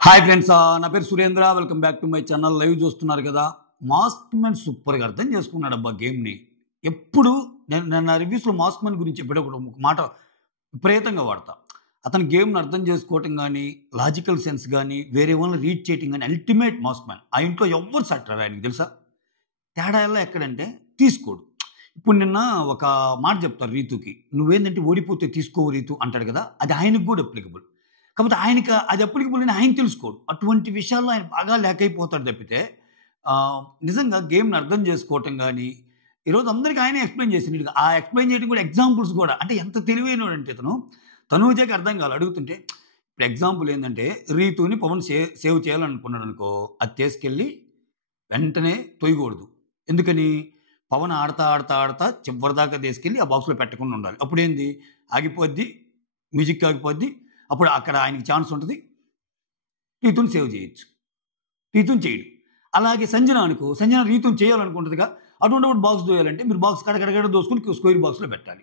Hi friends, నా పేరు Surendra. Welcome back to my channel. Live చూస్తున్నారు కదా. మాస్క్ మ్యాన్ సూపర్గా అర్థం చేసుకున్నాడు అబ్బా గేమ్ని. ఎప్పుడు నేను నా రివ్యూస్లో మాస్క్ మ్యాన్ గురించి ఎప్పుడో ఒక మాట విపరీతంగా వాడతా. అతని గేమ్ని అర్థం చేసుకోవటం కానీ, లాజికల్ సెన్స్ కానీ, వేరే వాళ్ళని రీడ్ చేయటం కానీ అల్టిమేట్ మాస్క్ మ్యాన్. ఆ ఇంట్లో ఎవ్వరు సట్టారు ఆయనకి తెలుసా. తేడా ఎలా ఎక్కడంటే తీసుకోడు. ఇప్పుడు నిన్న ఒక మాట చెప్తారు రీతుకి, నువ్వేంటంటే ఓడిపోతే తీసుకోవు రీతు అంటాడు కదా. అది ఆయనకు కూడా అప్లికబుల్. కాకపోతే ఆయనకి అది అప్లికబుల్ అని ఆయన తెలుసుకోడు. అటువంటి విషయాల్లో ఆయన బాగా ల్యాక్ అయిపోతాడు తప్పితే నిజంగా గేమ్ని అర్థం చేసుకోవటం కానీ, ఈరోజు అందరికీ ఆయనే ఎక్స్ప్లెయిన్ చేసిండు. ఆ ఎక్స్ప్లెయిన్ చేయడం కూడా ఎగ్జాంపుల్స్ కూడా, అంటే ఎంత తెలివైనడంటే ఇతను. తనూజకి అర్థం కాదు అడుగుతుంటే. ఇప్పుడు ఎగ్జాంపుల్ ఏంటంటే, రీతుని పవన్ సేవ్ చేయాలనుకున్నాడు అనుకో, అది తీసుకెళ్ళి వెంటనే తొయ్యకూడదు. ఎందుకని? పవన్ ఆడతా ఆడతా ఆడతా చివరిదాకా తీసుకెళ్ళి ఆ బాక్స్లో పెట్టకుండా ఉండాలి. అప్పుడేంది, ఆగిపోద్ది, మ్యూజిక్ ఆగిపోద్ది. అప్పుడు అక్కడ ఆయనకి ఛాన్స్ ఉంటుంది, రీతుని సేవ్ చేయొచ్చు. రీతుని చేయడు. అలాగే సంజన అనుకో, సంజన రీతుని చేయాలనుకుంటుందిగా, అటువంటి బాక్స్ దోయాలంటే మీరు బాక్స్ కడగడ దోసుకుని స్క్వేర్ బాక్స్లో పెట్టాలి.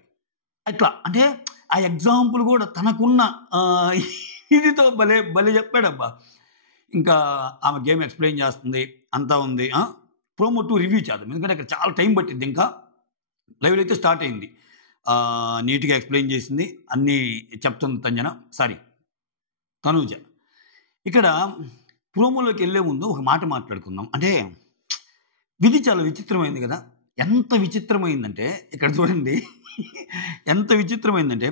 అట్లా అంటే ఆ ఎగ్జాంపుల్ కూడా తనకున్న ఇదితో భలే భలే చెప్పాడబ్బా. ఇంకా ఆమె గేమ్ ఎక్స్ప్లెయిన్ చేస్తుంది, అంతా ఉంది. ప్రోమో 2 రివ్యూ చేద్దాం, ఎందుకంటే అక్కడ చాలా టైం పట్టింది. ఇంకా లైవ్లో అయితే స్టార్ట్ అయింది. నీట్గా ఎక్స్ప్లెయిన్ చేసింది, అన్నీ చెప్తుంది తనూజ. ఇక్కడ ప్రోమోలోకి వెళ్ళే ముందు ఒక మాట మాట్లాడుకుందాం. అంటే విధి చాలా విచిత్రమైంది కదా. ఎంత విచిత్రమైందంటే ఇక్కడ చూడండి, ఎంత విచిత్రమైందంటే,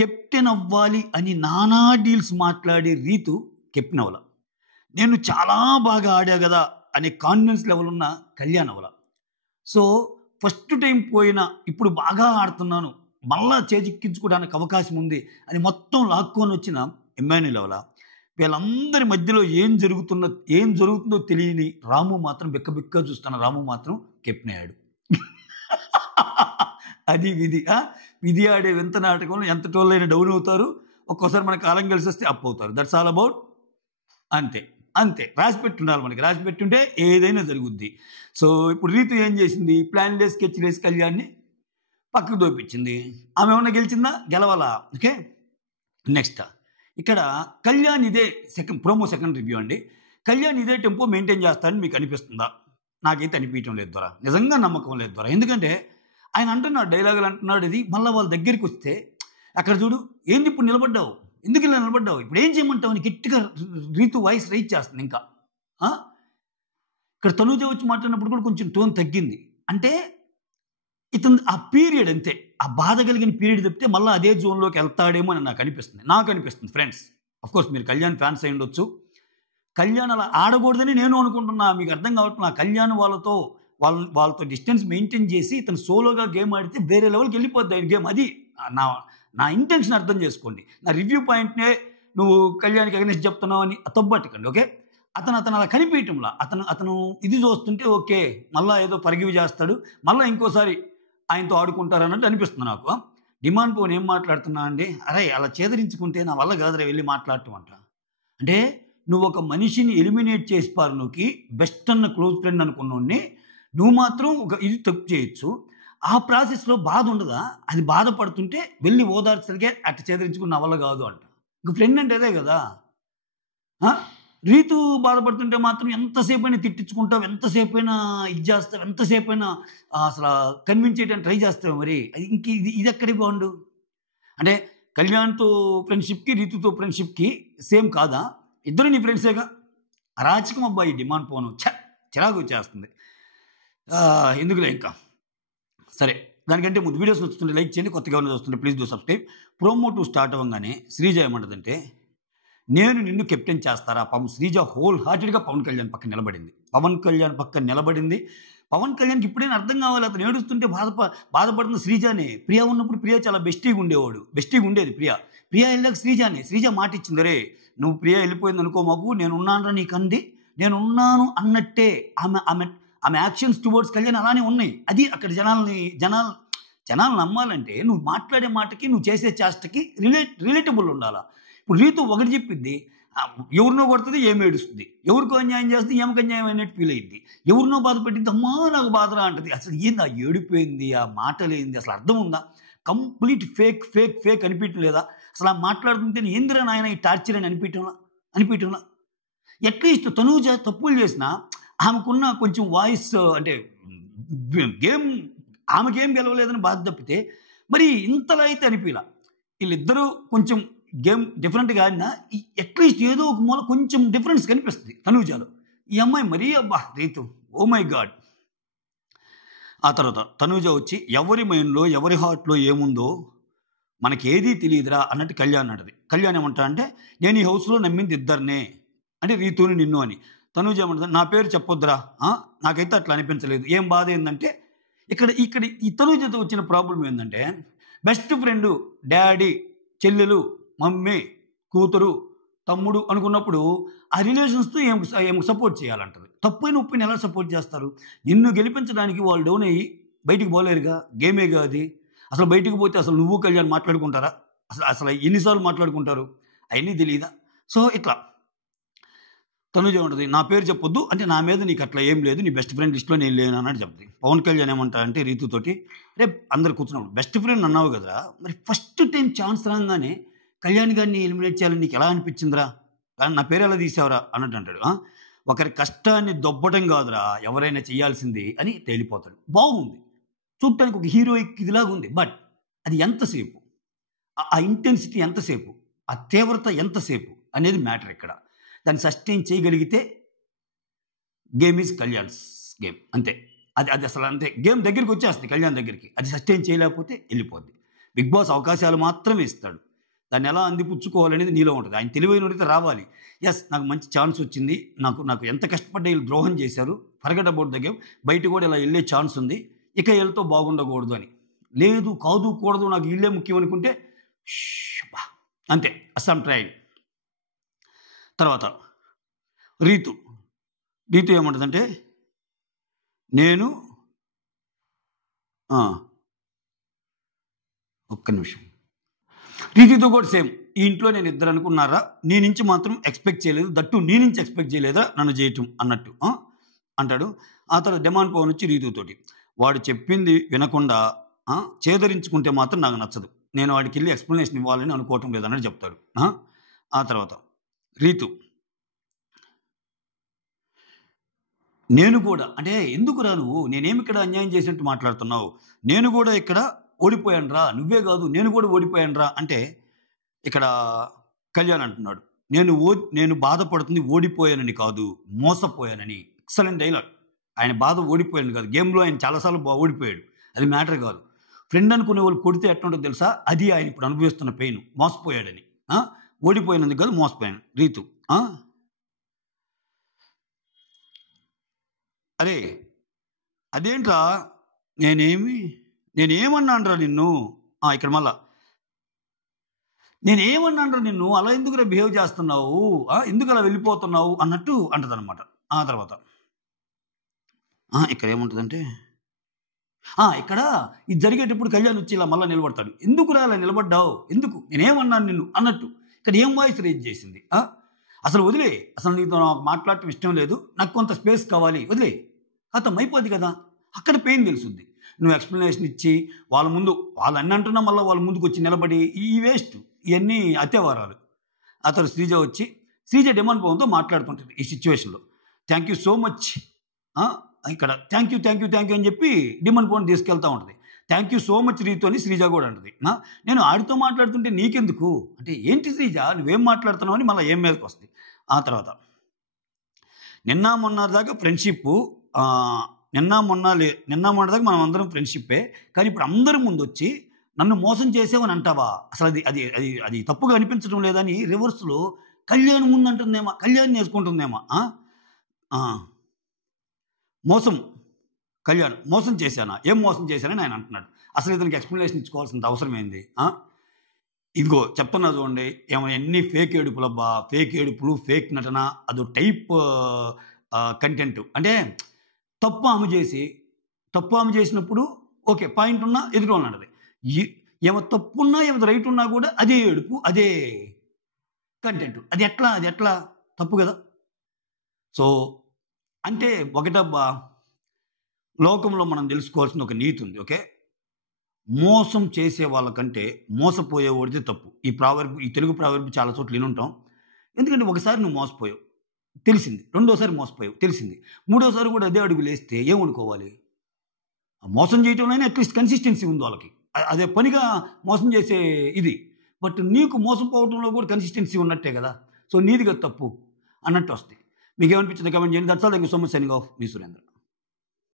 కెప్టెన్ అవ్వాలి అని నానా డీల్స్ మాట్లాడే రీతు కెప్టెన్ అవ్వాల. నేను చాలా బాగా ఆడా కదా అనే కాన్ఫిడెన్స్ లెవెల్ ఉన్న కళ్యాణ్ అవ్వాల. సో ఫస్ట్ టైం పోయినా ఇప్పుడు బాగా ఆడుతున్నాను, మళ్ళా చేజిక్కించుకోవడానికి అవకాశం ఉంది అని మొత్తం లాక్కొని వచ్చిన ఇమ్మాన్యుల్ అవ్వాల. వీళ్ళందరి మధ్యలో ఏం జరుగుతుందో తెలియని రాము మాత్రం బిక్కబిక్క చూస్తున్న రాము మాత్రం కెప్టెన్ అయ్యాడు. అది విధి. విధి ఆడే వింత నాటకంలో ఎంత టోళ్ళైనా డౌన్ అవుతారు, ఒక్కోసారి మన కాలం కలిసి వస్తే అప్ అవుతారు. That's all about. అంతే రాసి పెట్టుండాలి. మనకి రాసి పెట్టుంటే ఏదైనా జరుగుద్ది. సో ఇప్పుడు రీతు ఏం చేసింది, ప్లాన్ లేసి స్కెచ్ లేసి కళ్యాణ్ని పక్కకు దోపించింది. ఆమె ఏమన్నా గెలిచిందా? గెలవాలా. ఓకే, నెక్స్ట్ ఇక్కడ కళ్యాణ్ ఇదే ప్రోమో సెకండ్ రివ్యూ అండి. కళ్యాణ్ ఇదే టెంపో మెయింటైన్ చేస్తారని మీకు అనిపిస్తుందా? నాకైతే అనిపించడం లేదు ద్వారా, నిజంగా నమ్మకం లేదు ద్వారా. ఎందుకంటే ఆయన అంటున్నాడు, డైలాగులు అంటున్నాడు. ఇది మళ్ళీ వాళ్ళ దగ్గరికి వస్తే అక్కడ చూడు, ఏంది ఇప్పుడు నిలబడ్డావు, ఎందుకు ఇలా నిలబడ్డావు, ఇప్పుడు ఏం చేయమంటావు అని గట్టిగా రీతు వాయిస్ రైజ్ చేస్తుంది. ఇంకా ఇక్కడ తనూజ వచ్చి మాట్లాడినప్పుడు కూడా కొంచెం టోన్ తగ్గింది. అంటే ఇతను ఆ పీరియడ్ అంతే, ఆ బాధ కలిగిన పీరియడ్ తప్పితే మళ్ళీ అదే జోన్లోకి వెళ్తాడేమో అని నాకు అనిపిస్తుంది ఫ్రెండ్స్. అఫ్కోర్స్ మీరు కళ్యాణ్ ఫ్యాన్స్ అయి ఉండొచ్చు. కళ్యాణ్ అలా ఆడకూడదని నేను అనుకుంటున్నా, మీకు అర్థం కావట్లేదు. నా కళ్యాణ్ వాళ్ళతో డిస్టెన్స్ మెయింటైన్ చేసి ఇతను సోలోగా గేమ్ ఆడితే వేరే లెవెల్కి వెళ్ళిపోద్ది ఆయన గేమ్. అది నా ఇంటెన్షన్ అర్థం చేసుకోండి. నా రివ్యూ పాయింట్నే నువ్వు కళ్యాణ్కి అగెన్స్ట్ చెప్తున్నావు అని తప్పట్టుకండి. ఓకే, అతను అలా కనిపించడంలా, అతను ఇది చూస్తుంటే ఓకే, మళ్ళీ ఏదో ఫర్గివ్ చేస్తాడు, మళ్ళీ ఇంకోసారి ఆయనతో ఆడుకుంటారన్నట్టు అనిపిస్తుంది నాకు. డిమాండ్ పోని ఏం మాట్లాడుతున్నా అండి, అరే అలా చేదరించుకుంటే నా వల్ల కాదురా వెళ్ళి మాట్లాడటం అంట. అంటే నువ్వు ఒక మనిషిని ఎలిమినేట్ చేసి నువ్వుకి బెస్ట్ అన్న క్లోజ్ ఫ్రెండ్ అనుకున్నోడిని నువ్వు మాత్రం ఒక ఇది తప్పు చేయొచ్చు. ఆ ప్రాసెస్లో బాధ ఉండదా? అది బాధపడుతుంటే వెళ్ళి ఓదార్చరిగే అట్లా చేదరించుకున్న వల్ల కాదు అంట. ఇంక ఫ్రెండ్ అంటే అదే కదా. రీతు బాధపడుతుంటే మాత్రం ఎంతసేపు అయినా తిట్టించుకుంటావు, ఎంతసేపు అయినా ఇది చేస్తావు, ఎంతసేపు అయినా అసలు కన్విన్స్ చేయడానికి ట్రై చేస్తావు. మరి ఇంక ఇది ఎక్కడికి బాగుండు? అంటే కళ్యాణ్తో ఫ్రెండ్షిప్కి రీతుతో ఫ్రెండ్షిప్కి సేమ్ కాదా? ఇద్దరు నీ ఫ్రెండ్సేగా. అరాచకం అబ్బాయి డిమాండ్ పోను చిరాకు వచ్చేస్తుంది. ఎందుకులే ఇంకా సరే. దానికంటే ముందు వీడియోస్ వస్తుంటే లైక్ చేయండి, కొత్తగా ఉన్నది వస్తుంటే please do subscribe. Promo 2 start అవ్వగానే శ్రీజ ఏమంటుందంటే, నేను నిన్ను కెప్టెన్ చేస్తారా? పాపం శ్రీజ హోల్ హార్టెడ్గా పవన్ కళ్యాణ్ పక్కన నిలబడింది. పవన్ కళ్యాణ్కి ఇప్పుడైనా అర్థం కావాలి, అతను ఏడుస్తుంటే బాధపడుతున్న శ్రీజానే. ప్రియా ఉన్నప్పుడు ప్రియా చాలా బెస్టీగా ఉండేది. ప్రియా వెళ్ళాక శ్రీజ మాట ఇచ్చింది, రే నువ్వు ప్రియా వెళ్ళిపోయింది అనుకో మాకు, నేను ఉన్నాను నీకు అంది. నేను ఉన్నాను అన్నట్టే ఆమె యాక్షన్స్ టువర్డ్స్ కళ్యాణ్ అలానే ఉన్నాయి. అది అక్కడ జనాలు నమ్మాలంటే నువ్వు మాట్లాడే మాటకి నువ్వు చేసే చేష్టకి రిలేటబుల్ ఉండాలా. ఇప్పుడు రీతు ఒకటి చెప్పిద్ది, ఎవరినో కొడుతుంది, ఏమి ఏడుస్తుంది, ఎవరికో అన్యాయం చేస్తుంది, ఏమకు అన్యాయం అయినట్టు ఫీల్ అయ్యింది, ఎవరినో బాధపెట్టింది, అమ్మా నాకు బాధరా అంటది. అసలు ఏంది ఆ ఏడిపోయింది, ఆ మాటలేంది, అసలు అర్థం ఉందా? కంప్లీట్ ఫేక్ అనిపించడం లేదా? అసలు ఆ మాట్లాడుతుంటే ఏందిరా నాయన ఈ టార్చర్ అని అనిపించడంలా. అట్లీస్ట్ తనూజ తప్పులు చేసినా ఆమెకున్న కొంచెం వాయిస్ అంటే గేమ్ ఆమె గేమ్ గెలవలేదని బాధ తప్పితే మరి ఇంతలా అయితే అనిపించలా. వీళ్ళిద్దరూ కొంచెం గేమ్ డిఫరెంట్గా ఆడినా అట్లీస్ట్ ఏదో ఒక మూల కొంచెం డిఫరెన్స్ కనిపిస్తుంది తనూజాలో. ఈ అమ్మాయి మరీ అబ్బా రీతు ఓ మై గాడ్. ఆ తర్వాత తనూజ వచ్చి ఎవరి మైండ్లో ఎవరి హార్ట్లో ఏముందో మనకి ఏదీ తెలియదురా అన్నట్టు కళ్యాణ్ అంటది. కళ్యాణ్ ఏమంటా అంటే నేను ఈ హౌస్లో నమ్మింది ఇద్దరినే అంటే రీతుని నిన్ను అని. తనూజ ఏమంటుంది నా పేరు చెప్పొద్దురా, నాకైతే అట్లా అనిపించలేదు. ఏం బాధ ఏంటంటే ఇక్కడ ఇక్కడ ఈ తనూజతో వచ్చిన ప్రాబ్లం ఏంటంటే బెస్ట్ ఫ్రెండ్ డాడీ చెల్లెలు మమ్మీ కూతురు తమ్ముడు అనుకున్నప్పుడు ఆ రిలేషన్స్తో ఏం సపోర్ట్ చేయాలంటది. తప్పైన ఉప్పిని ఎలా సపోర్ట్ చేస్తారు? నిన్ను గెలిపించడానికి వాళ్ళు డౌన్ అయ్యి బయటికి పోలేరుగా, గేమేగా అది. అసలు బయటికి పోతే అసలు నువ్వు కళ్యాణ్ మాట్లాడుకుంటారా? అసలు అసలు ఎన్నిసార్లు మాట్లాడుకుంటారు? అవన్నీ తెలియదా? సో ఇట్లా తనుజ ఉంటుంది నా పేరు చెప్పొద్దు అంటే నా మీద నీకు అట్లా ఏం లేదు, నీ బెస్ట్ ఫ్రెండ్ లిస్ట్లో నేను లేను అన్నట్టు చెప్తుంది. పవన్ కళ్యాణ్ ఏమంటా అంటే రీతుతోటి రేపు అందరు కూర్చున్నప్పుడు బెస్ట్ ఫ్రెండ్ అన్నావు కదరా, మరి ఫస్ట్ టైం ఛాన్స్ రాగానే కళ్యాణ్ గారిని ఎలిమినేట్ చేయాలని నీకు ఎలా అనిపించిందిరా, కానీ నా పేరు ఎలా తీసావురా అన్నట్టు అంటాడు. ఒకరి కష్టాన్ని దొబ్బటం కాదురా ఎవరైనా చేయాల్సింది అని తేలిపోతాడు. బాగుంది, చూడటానికి ఒక హీరోయిక్ ఇదిలాగా ఉంది. బట్ అది ఎంతసేపు, ఆ ఇంటెన్సిటీ ఎంతసేపు, ఆ తీవ్రత ఎంతసేపు అనేది మ్యాటర్ ఇక్కడ. దాన్ని సస్టైన్ చేయగలిగితే గేమ్ ఈజ్ కళ్యాణ్స్ గేమ్, అంతే. అది అది అసలు అంతే, గేమ్ దగ్గరికి వచ్చేస్తుంది కళ్యాణ్ దగ్గరికి. అది సస్టైన్ చేయలేకపోతే వెళ్ళిపోద్ది. బిగ్ బాస్ అవకాశాలు మాత్రమే ఇస్తాడు, దాన్ని ఎలా అందిపుచ్చుకోవాలనేది నీలో ఉంటుంది. ఆయన తెలివైనడితే రావాలి. ఎస్ నాకు మంచి ఛాన్స్ వచ్చింది, నాకు ఎంత కష్టపడ్డా వీళ్ళు ద్రోహం చేశారు, ఫర్గెట్ అబౌట్ ద గేమ్, బయట కూడా ఇలా వెళ్ళే ఛాన్స్ ఉంది, ఇక వీళ్ళతో బాగుండకూడదు అని. లేదు కాదు కూడదు నాకు వీళ్ళే ముఖ్యం అనుకుంటే అంతే, అస్సాం ట్రైల్. తర్వాత రీతు ఏమంటుందంటే నేను ఒక్క నిమిషం, రీతితో కూడా సేమ్, ఈ ఇంట్లో నేను ఇద్దరు అనుకున్నారా, నీ నుంచి మాత్రం ఎక్స్పెక్ట్ చేయలేదు, దట్టు నీ నుంచి ఎక్స్పెక్ట్ చేయలేదా నన్ను చేయటం అన్నట్టు అంటాడు. ఆ తర్వాత డిమాండ్ పవన్ వచ్చి రీతుతోటి వాడు చెప్పింది వినకుండా చేదరించుకుంటే మాత్రం నాకు నచ్చదు, నేను వాడికి వెళ్ళి ఎక్స్ప్లెనేషన్ ఇవ్వాలని అనుకోవటం లేదన్నట్టు చెప్తాడు. ఆ తర్వాత రీతు నేను కూడా అంటే ఎందుకురా నువ్వు, నేనేమి ఇక్కడ అన్యాయం చేసినట్టు మాట్లాడుతున్నావు, నేను కూడా ఇక్కడ ఓడిపోయాను రా, నువ్వే కాదు నేను కూడా ఓడిపోయాను రా అంటే ఇక్కడ కళ్యాణ్ అంటున్నాడు నేను బాధపడుతుంది ఓడిపోయానని కాదు మోసపోయానని. Excellent dialogue. ఆయన బాధ ఓడిపోయాను కాదు, గేమ్లో ఆయన చాలాసార్లు ఓడిపోయాడు, అది మ్యాటర్ కాదు. ఫ్రెండ్ అనుకునే వాళ్ళు కొడితే ఎట్లుంటుందో తెలుసా, అది ఆయన ఇప్పుడు అనుభవిస్తున్న పెయిన్, మోసపోయాడని. ఓడిపోయినందుకు కాదు మోసపోయాను. రీతు అరే అదేంట్రా నేనేమన్నానరా నిన్ను, ఇక్కడ మళ్ళా నేనేమన్నానరా నిన్ను, అలా ఎందుకురా బిహేవ్ చేస్తున్నావు, ఎందుకు అలా వెళ్ళిపోతున్నావు అన్నట్టు అంటది అనమాట. ఆ తర్వాత ఇక్కడ ఏముంటుందంటే ఇక్కడ ఇది జరిగేటప్పుడు కళ్యాణ్ వచ్చి ఇలా మళ్ళీ నిలబడతాడు. ఎందుకురా అలా నిలబడ్డావు, ఎందుకు, నేనేమన్నాను నిన్ను అన్నట్టు. ఇక్కడ ఏం వాయిస్ రేజ్ చేసింది, అసలు వదిలే, అసలు నీతో నాకు మాట్లాడటం ఇష్టం లేదు, నాకు కొంత స్పేస్ కావాలి, వదిలే, అతను అయిపోద్ది కదా. అక్కడ పెయిన్ తెలుస్తుంది. నువ్వు ఎక్స్ప్లెనేషన్ ఇచ్చి వాళ్ళ ముందు వాళ్ళు అన్నీ అంటున్నా మళ్ళీ వాళ్ళ ముందుకు వచ్చి నిలబడి ఈ వేస్ట్, ఇవన్నీ అత్యవారాలు. అతను శ్రీజ డిమాండ్ పవన్తో మాట్లాడుతుంటుంది ఈ సిచ్యువేషన్లో. థ్యాంక్ యూ సో మచ్, ఇక్కడ థ్యాంక్ యూ అని చెప్పి డిమాండ్ పవన్ తీసుకెళ్తూ ఉంటుంది. Thank you so much Ritu అని శ్రీజ కూడా అంటుంది. నేను ఆడితో మాట్లాడుతుంటే నీకెందుకు అంటే ఏంటి శ్రీజ నువ్వేం మాట్లాడుతున్నావు అని మళ్ళీ ఏం మీదకి వస్తుంది. ఆ తర్వాత నిన్న మొన్న దాకా ఫ్రెండ్షిప్, నిన్న మొన్న దాకా మనం అందరం ఫ్రెండ్షిప్పే, కానీ ఇప్పుడు అందరి ముందు వచ్చి నన్ను మోసం చేసేవని అంటావా, అసలు అది అది అది అది తప్పుగా అనిపించడం లేదని రివర్స్లో కళ్యాణ్ ముందు అంటుందేమో, కళ్యాణ్ నేర్చుకుంటుందేమో. మోసం, కళ్యాణ్ మోసం చేశానా, ఏం మోసం చేశానని ఆయన అంటున్నాడు. అసలు ఇతనికి ఎక్స్ప్లెనేషన్ ఇచ్చుకోవాల్సిన అవసరం ఏంది? ఇదిగో చెప్తున్నా చూడండి, ఏమైనా ఎన్ని ఫేక్ ఏడుపులబ్బా, ఫేక్ ఏడుపులు, ఫేక్ నటన, అదో టైప్ కంటెంట్. అంటే తప్పు ఆమె చేసినప్పుడు ఓకే పాయింట్ ఉన్నా ఎదురు అన్నది, ఏమో తప్పున్నా ఏమో రైట్ ఉన్నా కూడా అదే ఏడుపు, అదే కంటెంట్. అది ఎట్లా తప్పు కదా. సో అంటే ఒకటబ్బా, లోకంలో మనం తెలుసుకోవాల్సిన ఒక నీతి ఉంది. ఓకే, మోసం చేసే వాళ్ళకంటే మోసపోయేవాడితే తప్పు. ఈ తెలుగు ప్రావర్బ్ చాలా చోట్ల వినుంటాం. ఎందుకంటే ఒకసారి నువ్వు మోసపోయావు, తెలిసింది. రెండోసారి మోసపోయావు తెలిసింది. మూడోసారి కూడా అదే అడుగు లేస్తే ఏమనుకోవాలి? ఆ మోసం చేయటంలోనే అట్లీస్ట్ కన్సిస్టెన్సీ ఉంది వాళ్ళకి. అదే పనిగా మోసం చేసే ఇది. బట్ నీకు మోసపోవడంలో కూడా కన్సిస్టెన్సీ ఉన్నట్టే కదా! సో నీది కదా తప్పు అన్నట్టు వస్తాయి. మీకేమనిపించిందో కామెంట్ చేయండి. That's all. Thank you so much. Signing off. Me Surendra.